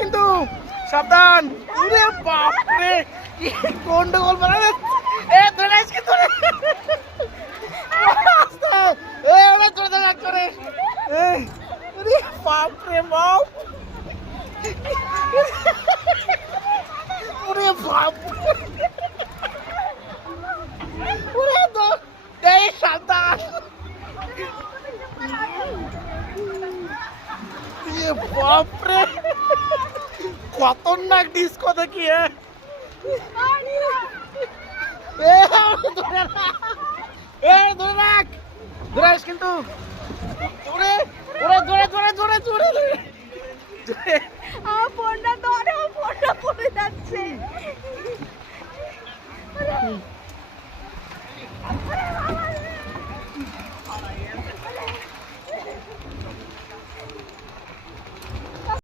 কিন্তু সাবধান। ওরে বাপ রে কি গন্ডগোল বানাবে। এ ধরে আইস কিন্তু আস্তে এ ওরে ধরে করে ওরে বাপ রে বাপ ওরে বাপ ওরে তো এই সাবধান। বাপরে খতরনাক ডিস্কো দেখি ধরে রাখ ধরে আস কিন্তু জোরে ওরে জোরে জোরে জোরে জোরে জোরে আমার ফোনটা ধরে আমার ফোনটা পড়ে যাচ্ছে।